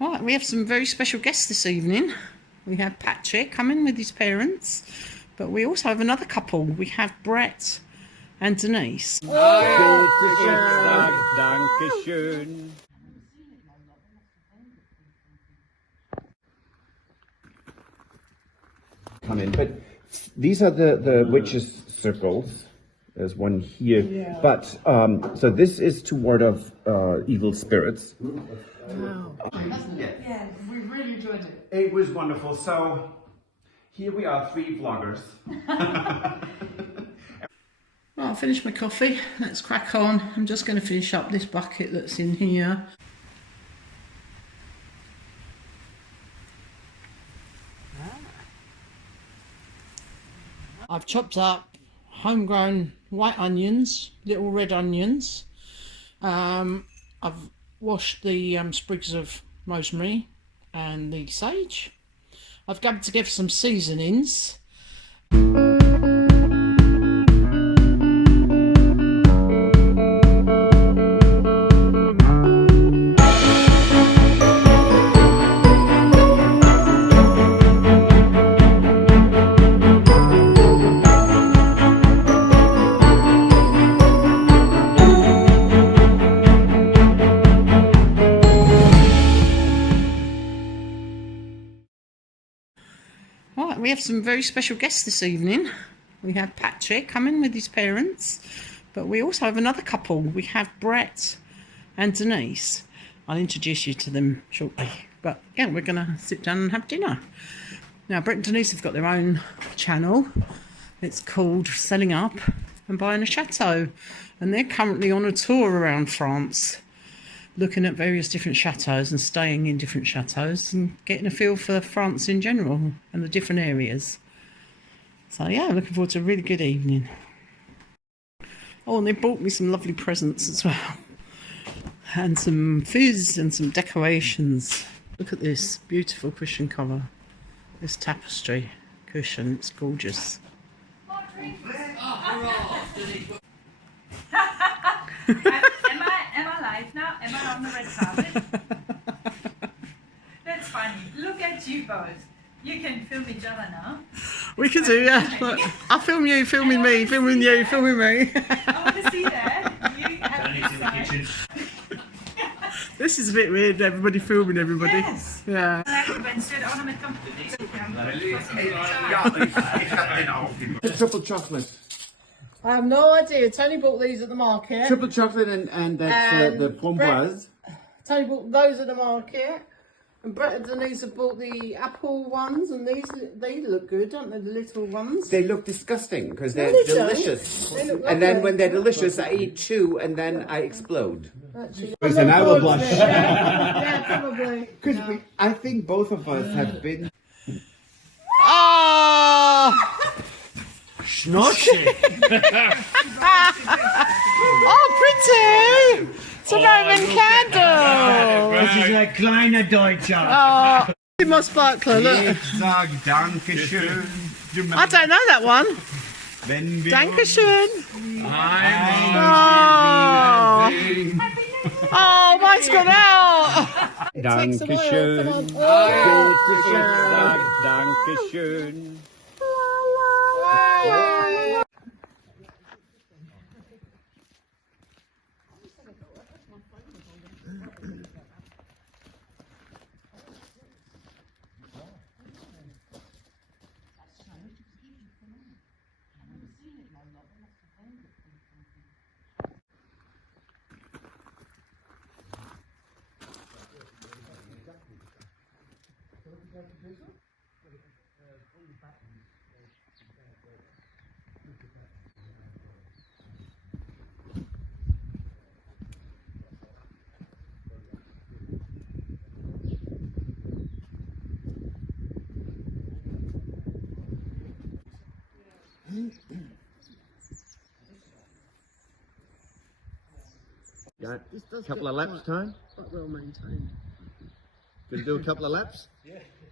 Right, we have some very special guests this evening. We have Patrick coming with his parents, but we also have another couple. We have Brett and Denise. Dankeschön. Come in, but these are the witches' circles. There's one here, yeah. But so this is to ward off evil spirits. Wow. Yeah, we really enjoyed it. It was wonderful. So here we are, 3 vloggers. Right, I've finished my coffee. Let's crack on. I'm just going to finish up this bucket that's in here. I've chopped up homegrown white onions, little red onions. I've washed the sprigs of rosemary and the sage. I've gathered together some seasonings. Right, we have some very special guests this evening. We have Patrick coming with his parents, but we also have another couple. We have Brett and Denise. I'll introduce you to them shortly. But yeah, we're going to sit down and have dinner. Now, Brett and Denise have got their own channel. It's called Selling Up and Buying a Chateau. And they're currently on a tour around France, looking at various different chateaux and staying in different chateaux and getting a feel for France in general and the different areas. So yeah, looking forward to a really good evening. Oh, and they bought me some lovely presents as well. And some fizz and some decorations. Look at this beautiful cushion cover. This tapestry cushion, it's gorgeous. Am I live now? Am I on the red carpet? That's funny. Look at you both. You can film each other now. We can do, yeah. Look, I'll film you, filming me, filming you, filming me. I want to see that. You have this side. This is a bit weird, everybody filming everybody. Yes. Yeah. Triple chocolate. I have no idea. Tony bought these at the market. Triple chocolate and that's the framboise. Tony bought those at the market. And Brett and Denise have bought the apple ones, and they look good, don't they, the little ones? They look disgusting because they're delicious. They look and then lovely. when they're delicious, I eat 2 and then I explode. Actually, And I will blush. Yeah, probably. Because I think both of us have been... Oh! Schnotty! Oh, pretty! It's a Roman candle! Das ist ein kleiner Deutscher. Oh, my sparkler, look. Ich sag Dankeschön. I don't know that one. Wenn wir Dankeschön. einmal Oh, mine's gone out. Dankeschön. Come on. Dankeschön. Got a couple of laps time? Quite well maintained. Gonna do a couple of laps?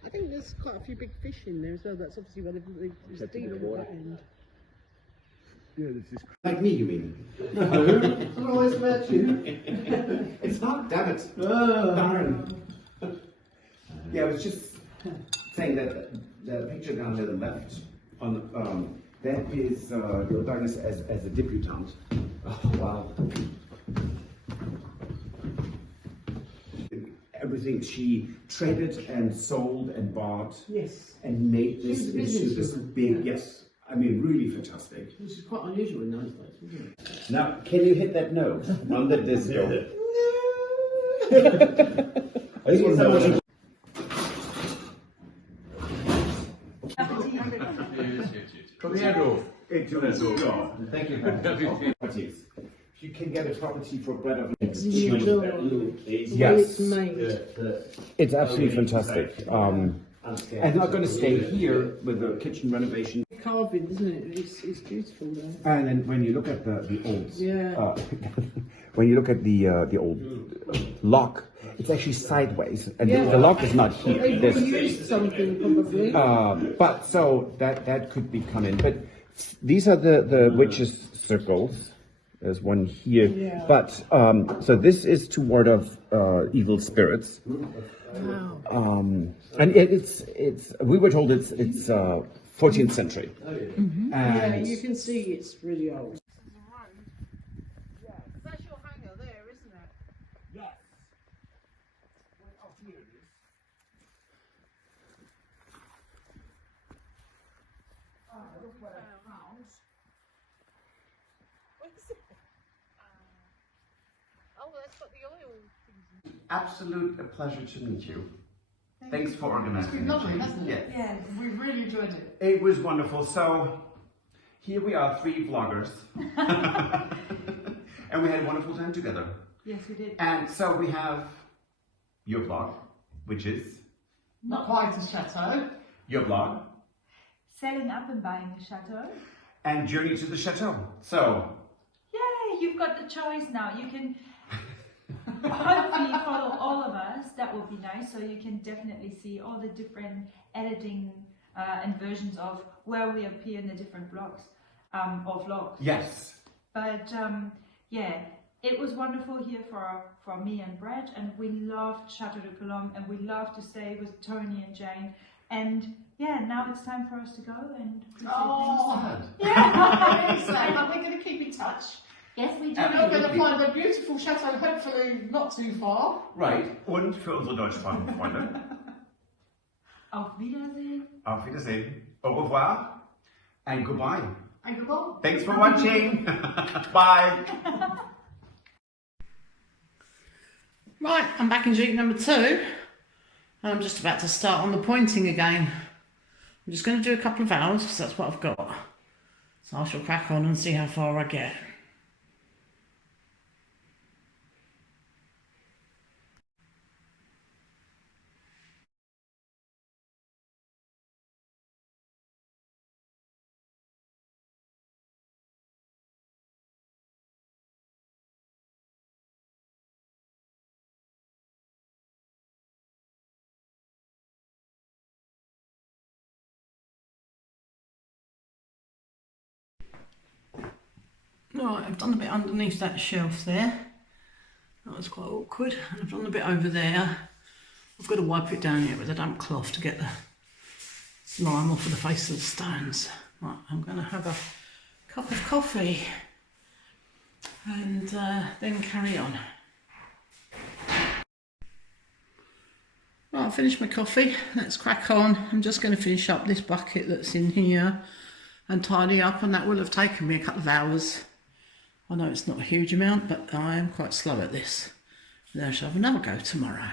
I think there's quite a few big fish in there as well. That's obviously where there's a deep water end. Yeah, this is Like me, you mean? No, I've always met you. It's not, damn it. Darren. Yeah, I was just saying that the picture down to the left, on that is Douglas as a debutante. Oh, wow. Everything she traded and sold and bought. Yes. And made this She was a into this businesswoman, big, yeah. yes. I mean, really fantastic. Which is quite unusual in those days, wasn't it? Now, can you hit that note on the disco? I just want to know. Thank you. Properties. You can get a property for bread of Yes. It's absolutely fantastic. And I'm going to stay here with the kitchen renovation. Carving, isn't it? It's beautiful though. And then when you look at the old, Yeah. when you look at the old lock, it's actually sideways, and the lock is not here. They There's- reused something probably. but so that could be coming. But these are the witches' circles. There's one here. Yeah. But so this is to ward off evil spirits. Wow. And it's we were told it's 14th century. Yeah, And you can see it's really old. That's your hanger there, isn't it? yes. Oh, here it is. Look what I found. Oh, that's got the oil things. Absolute pleasure to meet you. Thanks for organizing. It's been lovely, hasn't it? Yeah. Yes. We really enjoyed it. It was wonderful. So here we are, 3 vloggers. And we had a wonderful time together. Yes, we did. And so we have your vlog, which is Not quite a chateau. your vlog, Selling up and buying a chateau. and Journey to the Chateau. So, Yay, you've got the choice now. You can hopefully follow all of us. That will be nice. So you can definitely see all the different editing and versions of where we appear in the different blogs or vlogs. yes. But yeah, it was wonderful here for me and Brett, and we loved Chateau De Colombe, and we loved to stay with Tony and Jane. And yeah, now it's time for us to go and Oh, yeah. but we're going to keep in touch. Yes, we do. And we're going to find a beautiful chateau, hopefully not too far. Right. Und für unsere deutschsprachigen Freunde. Auf Wiedersehen. Auf Wiedersehen. Au revoir. And goodbye. And goodbye. Thanks for watching. Bye. Right, I'm back in sheet number 2. I'm just about to start on the pointing again. I'm just going to do a couple of hours because that's what I've got. So I shall crack on and see how far I get. Right, I've done a bit underneath that shelf there. That was quite awkward. And I've done a bit over there. I've got to wipe it down here with a damp cloth to get the lime off of the face of the stones. Right, I'm going to have a cup of coffee and then carry on. Right, I've finished my coffee. Let's crack on. I'm just going to finish up this bucket that's in here and tidy up, and that will have taken me a couple of hours. I know it's not a huge amount, but I am quite slow at this. And I shall have another go tomorrow.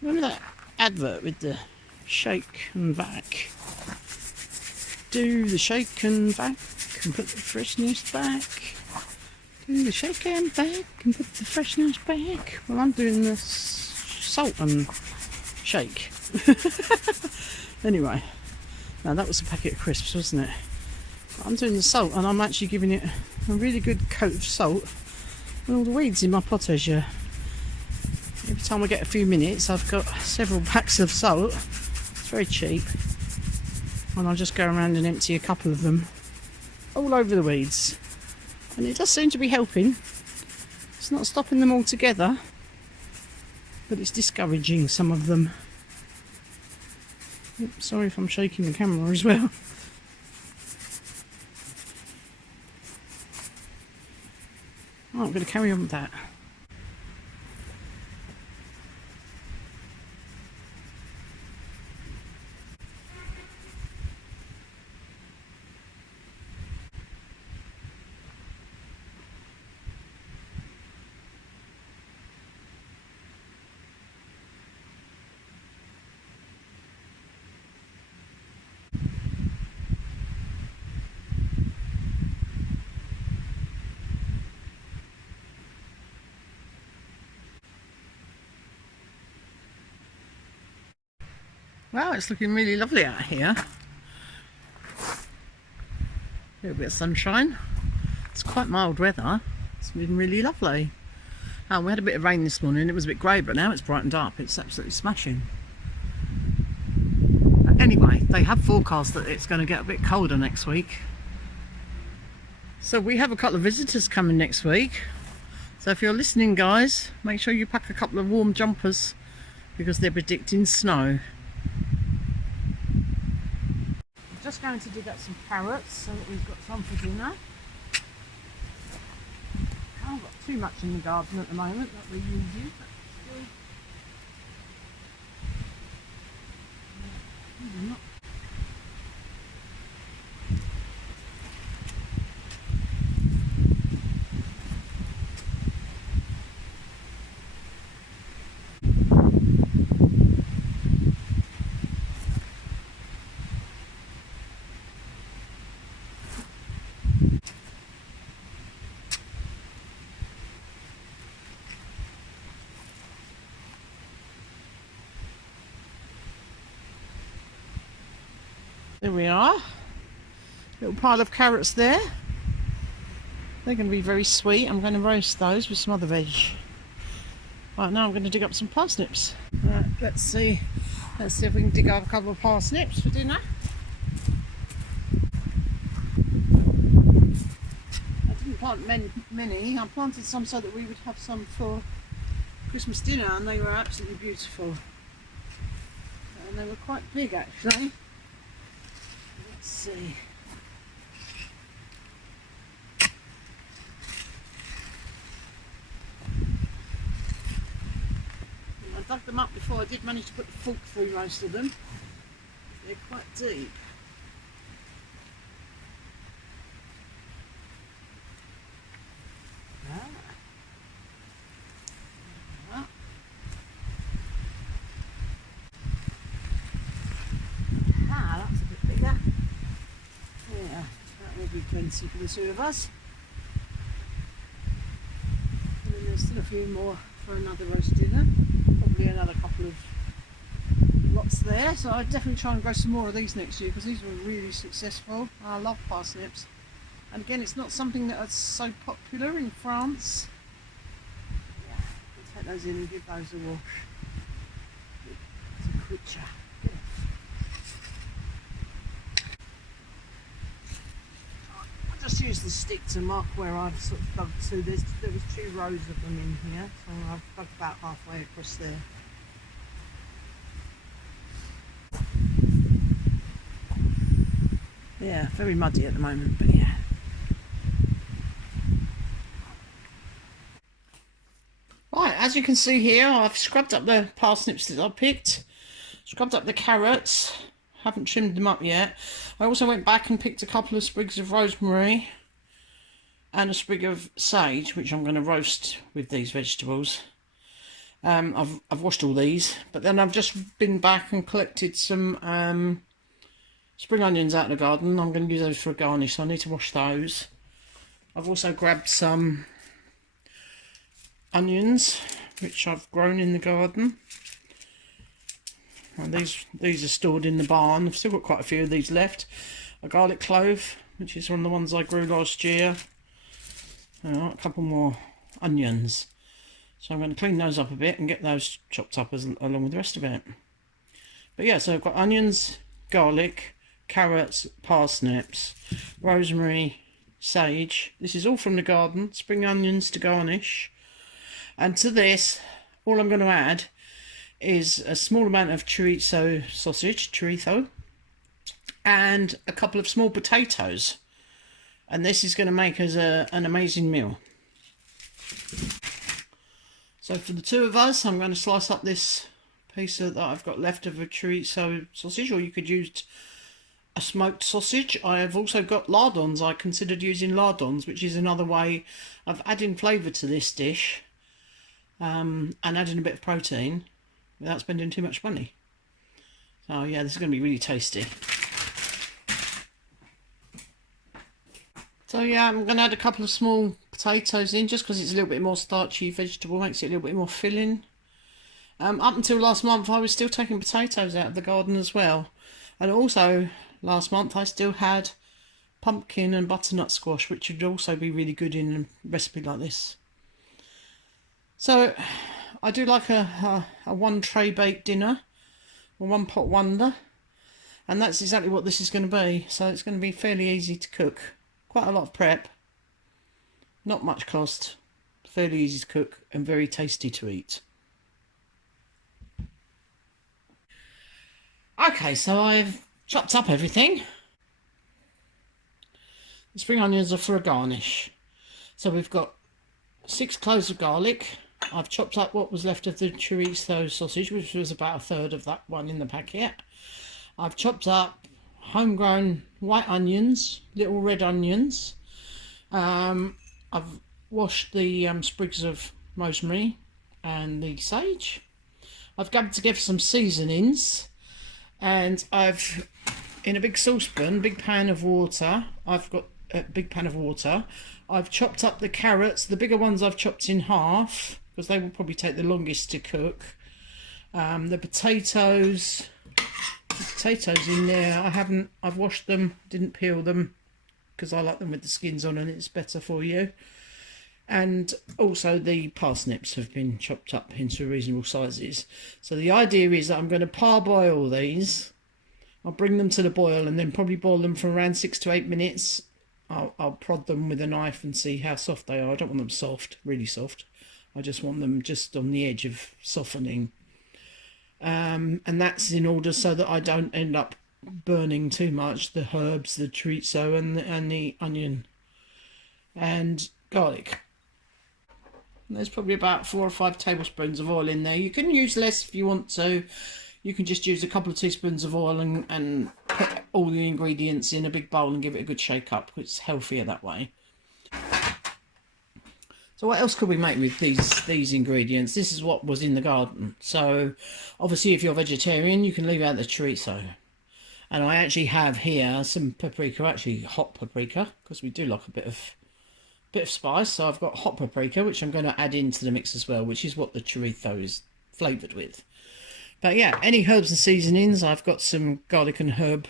Remember that advert with the shake and vac? Do the shake and vac and put the freshness back. Do the shake and vac and put the freshness back. Well, I'm doing the salt and shake. Anyway, now that was a packet of crisps, wasn't it? I'm doing the salt, and I'm actually giving it a really good coat of salt with all the weeds in my potager. Every time I get a few minutes, I've got several packs of salt. It's very cheap. And I'll just go around and empty a couple of them all over the weeds. And it does seem to be helping. It's not stopping them altogether, but it's discouraging some of them. Oops, sorry if I'm shaking the camera as well. Right, I'm going to carry on with that. Wow, it's looking really lovely out here. A little bit of sunshine. It's quite mild weather. It's been really lovely. Oh, we had a bit of rain this morning. It was a bit grey, but now it's brightened up. It's absolutely smashing. Anyway, they have forecast that it's going to get a bit colder next week. So we have a couple of visitors coming next week. So if you're listening, guys, make sure you pack a couple of warm jumpers because they're predicting snow. Just going to dig up some carrots so that we've got some for dinner. I've got too much in the garden at the moment that we're using, but still. Not. There we are, little pile of carrots there. They're going to be very sweet. I'm going to roast those with some other veg. Right, now I'm going to dig up some parsnips. Right, let's see if we can dig up a couple of parsnips for dinner. I didn't plant many. I planted some so that we would have some for Christmas dinner, and they were absolutely beautiful. And they were quite big actually. Let's see. I dug them up before. I did manage to put the fork through most of them. They're quite deep. That's a bit bigger. Yeah, that will be plenty for the two of us. And then there's still a few more for another roast dinner. Probably another couple of lots there. So I'd definitely try and grow some more of these next year because these were really successful. I love parsnips. And again, it's not something that is so popular in France. Yeah, we'll take those in and give those a wash. It's a creature. Just use the stick to mark where I've sort of dug to. There was 2 rows of them in here, so I've dug about halfway across there. Yeah, very muddy at the moment, but yeah. Right, as you can see here, I've scrubbed up the parsnips that I picked, scrubbed up the carrots. Haven't trimmed them up yet. I also went back and picked a couple of sprigs of rosemary and a sprig of sage, which I'm going to roast with these vegetables. I've washed all these, but then I've just been back and collected some spring onions out of the garden. I'm going to use those for a garnish, so I need to wash those. I've also grabbed some onions, which I've grown in the garden. And these are stored in the barn. I've still got quite a few of these left. A garlic clove, which is one of the ones I grew last year. A couple more onions. So I'm going to clean those up a bit and get those chopped up along with the rest of it. But yeah, so I've got onions, garlic, carrots, parsnips, rosemary, sage. This is all from the garden. Spring onions to garnish. And to this, all I'm going to add is a small amount of chorizo sausage, chorizo, and a couple of small potatoes. And this is going to make us an amazing meal. So for the two of us, I'm going to slice up this piece that I've got left of a chorizo sausage, or you could use a smoked sausage. I have also got lardons. I considered using lardons, which is another way of adding flavour to this dish and adding a bit of protein without spending too much money. So yeah, this is going to be really tasty. So yeah, I'm going to add a couple of small potatoes in just because it's a little bit more starchy vegetable, makes it a little bit more filling. Up until last month I was still taking potatoes out of the garden as well. And also last month I still had pumpkin and butternut squash, which would also be really good in a recipe like this. So I do like a one tray baked dinner, or one pot wonder. And that's exactly what this is going to be. So it's going to be fairly easy to cook. Quite a lot of prep, not much cost, fairly easy to cook and very tasty to eat. Okay, so I've chopped up everything. The spring onions are for a garnish. So we've got 6 cloves of garlic. I've chopped up what was left of the chorizo sausage, which was about a third of that one in the packet. I've chopped up homegrown white onions, little red onions. I've washed the sprigs of rosemary and the sage. I've gathered together some seasonings, and I've, in a big saucepan, big pan of water, I've got a big pan of water. I've chopped up the carrots. The bigger ones I've chopped in half because they will probably take the longest to cook. The potatoes in there, I've washed them, didn't peel them because I like them with the skins on and it's better for you. And also the parsnips have been chopped up into reasonable sizes. So the idea is that I'm going to parboil these. I'll bring them to the boil and then probably boil them for around 6 to 8 minutes. I'll prod them with a knife and see how soft they are. I don't want them soft, really soft. I just want them just on the edge of softening. And that's in order so that I don't end up burning too much the herbs, the chorizo and the onion and garlic. And there's probably about 4 or 5 tablespoons of oil in there. You can use less if you want to. You can just use a couple of teaspoons of oil and put all the ingredients in a big bowl and give it a good shake up. It's healthier that way. So what else could we make with these ingredients? This is what was in the garden. So obviously if you're vegetarian, you can leave out the chorizo. And I actually have here some paprika, actually hot paprika, because we do like a bit of spice. So I've got hot paprika, which I'm going to add into the mix as well, which is what the chorizo is flavoured with. But yeah, any herbs and seasonings, I've got some garlic and herb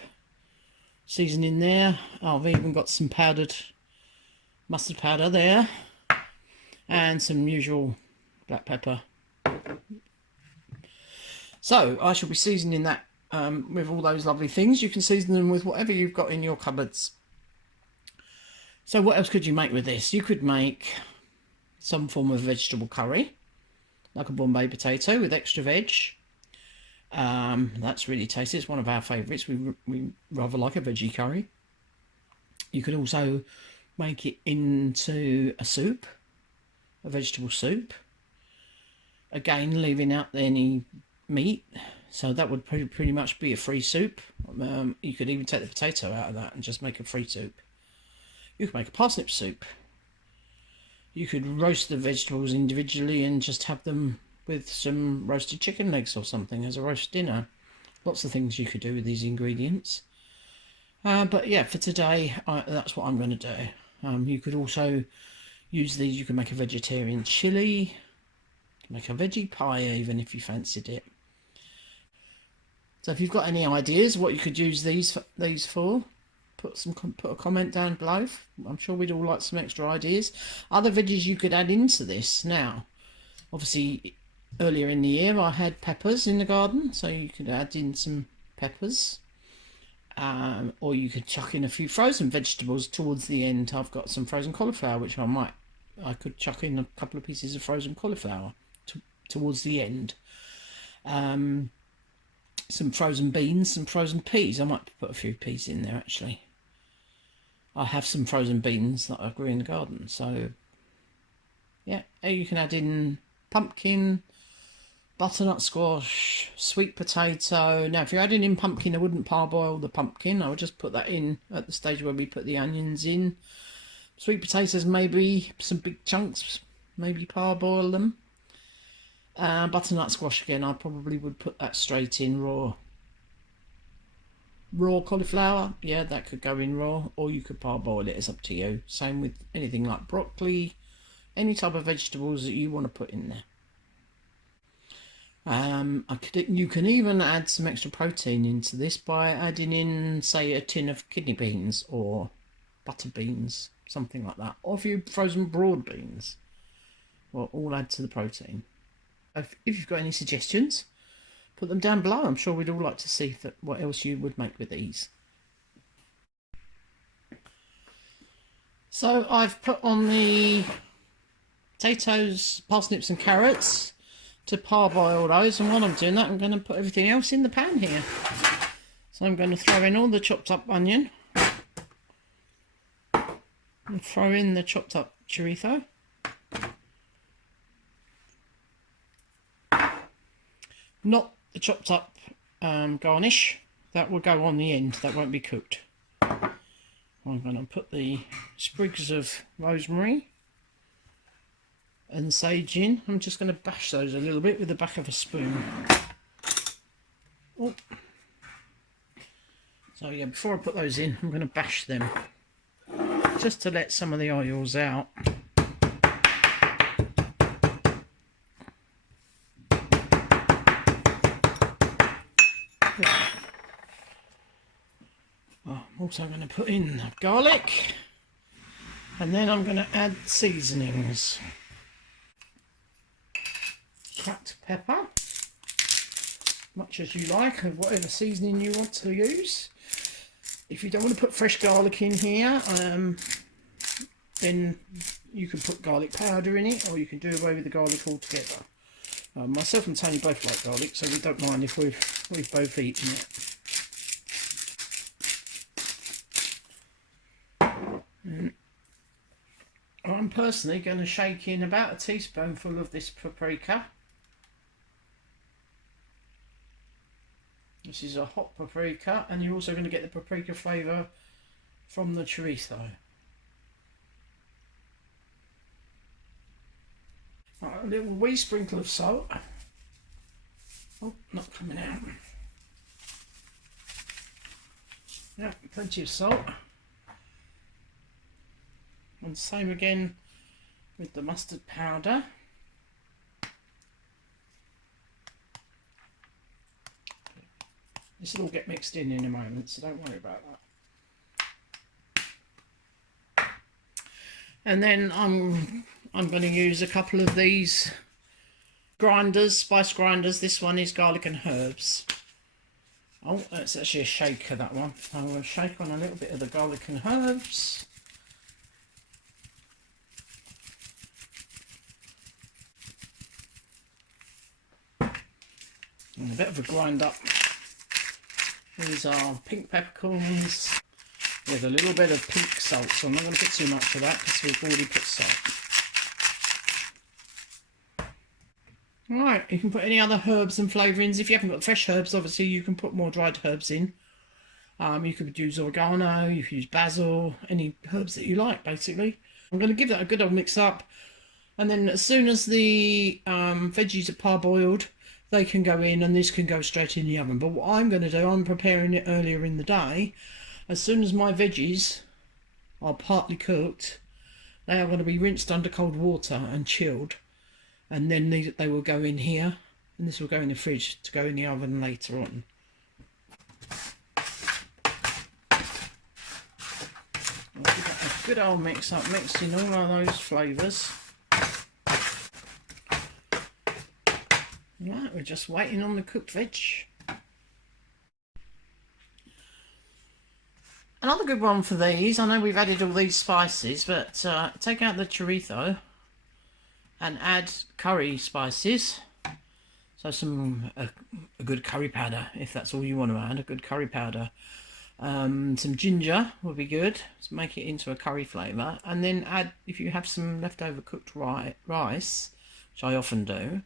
seasoning there. I've even got some powdered mustard powder there. And some usual black pepper. So I shall be seasoning that with all those lovely things. You can season them with whatever you've got in your cupboards. So what else could you make with this? You could make some form of vegetable curry, like a Bombay potato with extra veg. That's really tasty. It's one of our favourites. We rather like a veggie curry. You could also make it into a soup. A vegetable soup, again leaving out any meat, so that would pretty much be a free soup. You could even take the potato out of that and just make a free soup. You could make a parsnip soup. You could roast the vegetables individually and just have them with some roasted chicken legs or something as a roast dinner. Lots of things you could do with these ingredients. But yeah, for today, that's what I'm going to do. You could also use these. You can make a vegetarian chili, make a veggie pie even if you fancied it. So if you've got any ideas what you could use these for, put a comment down below. I'm sure we'd all like some extra ideas. Other veggies you could add into this now. Obviously, earlier in the year I had peppers in the garden, so you could add in some peppers. Or you could chuck in a few frozen vegetables towards the end. I've got some frozen cauliflower, which I could chuck in a couple of pieces of frozen cauliflower towards the end. Some frozen beans, some frozen peas. I might put a few peas in there actually. I have some frozen beans that I grew in the garden, so yeah. You can add in pumpkin, butternut squash, sweet potato. Now if you're adding in pumpkin, I wouldn't parboil the pumpkin. I would just put that in at the stage where we put the onions in. Sweet potatoes, maybe some big chunks, maybe parboil them. Butternut squash again, I probably would put that straight in raw. Raw cauliflower, yeah, that could go in raw, or you could parboil it, it's up to you. Same with anything like broccoli, any type of vegetables that you want to put in there. You can even add some extra protein into this by adding in, say, a tin of kidney beans or butter beans, something like that, or a few frozen broad beans. Will all add to the protein. If you've got any suggestions, put them down below. I'm sure we'd all like to see what else you would make with these. So I've put on the potatoes, parsnips and carrots to parboil those, and while I'm doing that I'm going to put everything else in the pan here. So I'm going to throw in all the chopped up onion and throw in the chopped up chorizo. Not the chopped up garnish, that will go on the end, that won't be cooked. I'm going to put the sprigs of rosemary and sage in. I'm just going to bash those a little bit with the back of a spoon. Oh. So yeah, before I put those in, I'm going to bash them just to let some of the oils out. I'm also going to put in the garlic, and then I'm going to add seasonings. Cracked pepper, much as you like, of whatever seasoning you want to use. If you don't want to put fresh garlic in here, then you can put garlic powder in it, or you can do away with the garlic altogether. Myself and Tony both like garlic, so we don't mind if we've both eaten it. I'm personally going to shake in about a teaspoonful of this paprika. This is a hot paprika, and you're also going to get the paprika flavour from the chorizo. Right, a little wee sprinkle of salt. Oh, not coming out. Yeah, plenty of salt. And same again with the mustard powder. This will all get mixed in a moment, so don't worry about that. And then I'm going to use a couple of these grinders, spice grinders. This one is garlic and herbs. Oh, that's actually a shaker, that one. I'm going to shake on a little bit of the garlic and herbs. And a bit of a grind up. These are pink peppercorns with a little bit of pink salt, so I'm not going to put too much of that because we've already put salt. Right, you can put any other herbs and flavourings. If you haven't got fresh herbs, obviously you can put more dried herbs in. You could use oregano, you could use basil, any herbs that you like basically. I'm going to give that a good old mix up, and then as soon as the veggies are parboiled, they can go in, and this can go straight in the oven. But what I'm going to do, I'm preparing it earlier in the day. As soon as my veggies are partly cooked, they are going to be rinsed under cold water and chilled, and then they will go in here, and this will go in the fridge to go in the oven later on. I'll give that a good old mix up, mixing all of those flavours. we're just waiting on the cooked veg. Another good one for these, I know we've added all these spices, but take out the chorizo and add curry spices. So a good curry powder, if that's all you want to add, a good curry powder. Some ginger would be good to make it into a curry flavour, and then add, if you have some leftover cooked rice, which I often do,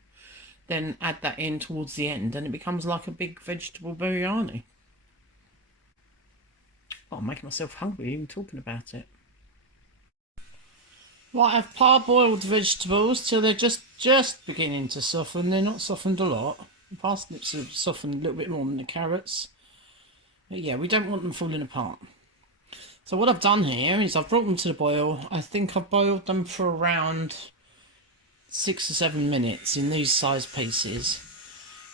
then add that in towards the end and it becomes like a big vegetable biryani. Oh, I'm making myself hungry even talking about it. Right, I've parboiled vegetables till they're just beginning to soften. They're not softened a lot. The parsnips have softened a little bit more than the carrots. But yeah, we don't want them falling apart. So what I've done here is I've brought them to the boil. I think I've boiled them for around 6 or 7 minutes in these size pieces.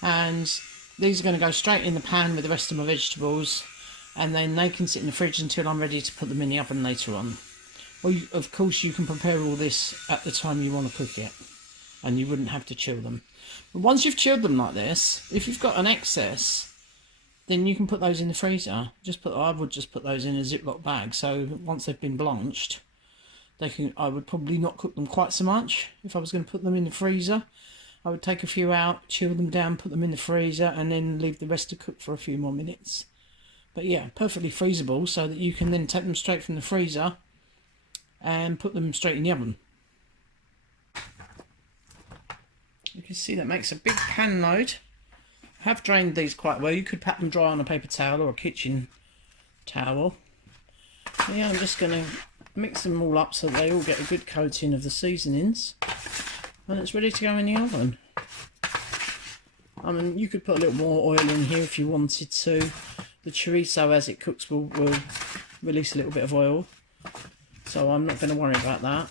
And these are going to go straight in the pan with the rest of my vegetables. And then they can sit in the fridge until I'm ready to put them in the oven later on. Well, of course, you can prepare all this at the time you want to cook it, and you wouldn't have to chill them. But once you've chilled them like this, if you've got an excess, then you can put those in the freezer. I would just put those in a Ziploc bag, so once they've been blanched, I would probably not cook them quite so much. If I was going to put them in the freezer, I would take a few out, chill them down, put them in the freezer, and then leave the rest to cook for a few more minutes. But yeah, perfectly freezable, so that you can then take them straight from the freezer and put them straight in the oven. You can see that makes a big pan load. I have drained these quite well. You could pat them dry on a paper towel or a kitchen towel. But yeah, I'm just going to mix them all up so that they all get a good coating of the seasonings. And it's ready to go in the oven. I mean, you could put a little more oil in here if you wanted to. The chorizo, as it cooks, will release a little bit of oil, so I'm not going to worry about that.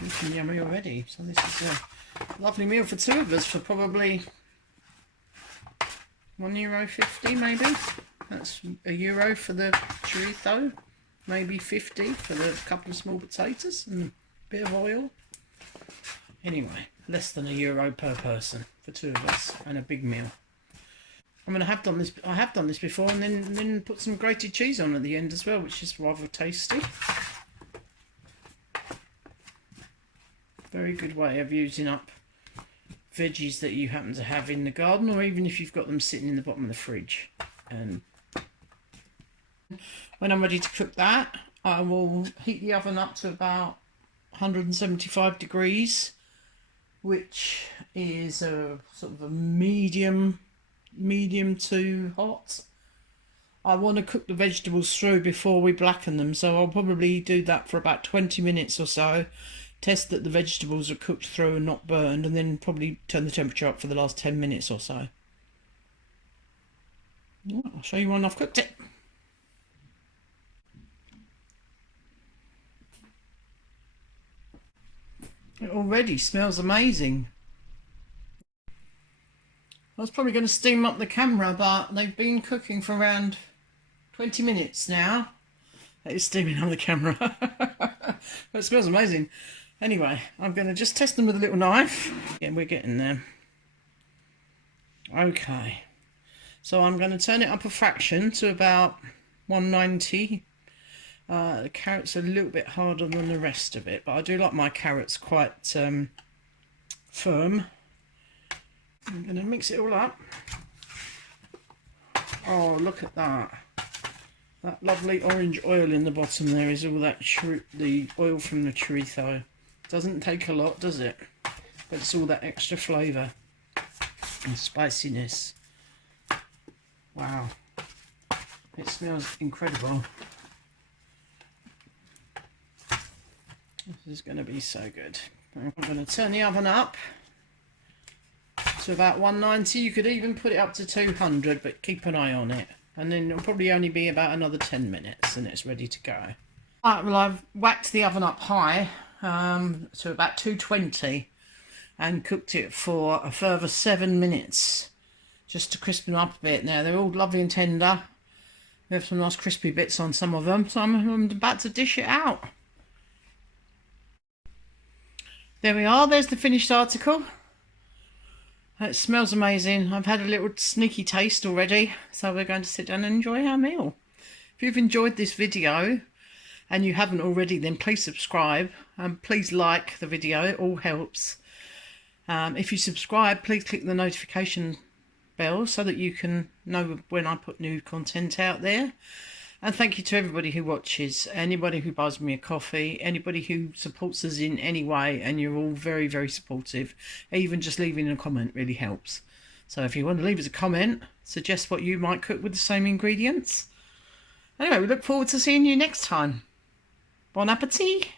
Looking yummy already. So this is a lovely meal for two of us for probably €1.50 maybe. That's €1 for the chorizo, maybe 50 for the couple of small potatoes and a bit of oil. Anyway, less than €1 per person for two of us, and a big meal. I have done this before, and then put some grated cheese on at the end as well, which is rather tasty. Very good way of using up veggies that you happen to have in the garden, or even if you've got them sitting in the bottom of the fridge. And when I'm ready to cook that, I will heat the oven up to about 175 degrees, which is a sort of a medium to hot. I want to cook the vegetables through before we blacken them, so I'll probably do that for about 20 minutes or so. Test that the vegetables are cooked through and not burned, and then probably turn the temperature up for the last 10 minutes or so. I'll show you when I've cooked it. It already smells amazing. I was probably going to steam up the camera, but they've been cooking for around 20 minutes now. That is steaming on the camera. But it smells amazing. Anyway, I'm going to just test them with a little knife. Yeah, we're getting there. Okay. So I'm going to turn it up a fraction to about 190. The carrots are a little bit harder than the rest of it, but I do like my carrots quite firm. I'm going to mix it all up. Oh, look at that. That lovely orange oil in the bottom there is all that the oil from the chorizo. Doesn't take a lot, does it? But it's all that extra flavour and spiciness. Wow. It smells incredible. This is going to be so good. I'm going to turn the oven up to about 190. You could even put it up to 200, but keep an eye on it. And then it'll probably only be about another 10 minutes and it's ready to go. Right, well, I've whacked the oven up high to about 220 and cooked it for a further 7 minutes just to crisp them up a bit. Now, they're all lovely and tender. We have some nice crispy bits on some of them, so I'm about to dish it out. There we are. There's the finished article. It smells amazing. I've had a little sneaky taste already, so we're going to sit down and enjoy our meal. If you've enjoyed this video and you haven't already, then please subscribe and please like the video. It all helps. If you subscribe, please click the notification bell so that you can know when I put new content out there. And thank you to everybody who watches, anybody who buys me a coffee, anybody who supports us in any way, and you're all very, very supportive. Even just leaving a comment really helps. So if you want to leave us a comment, suggest what you might cook with the same ingredients. Anyway, we look forward to seeing you next time. Bon appetit!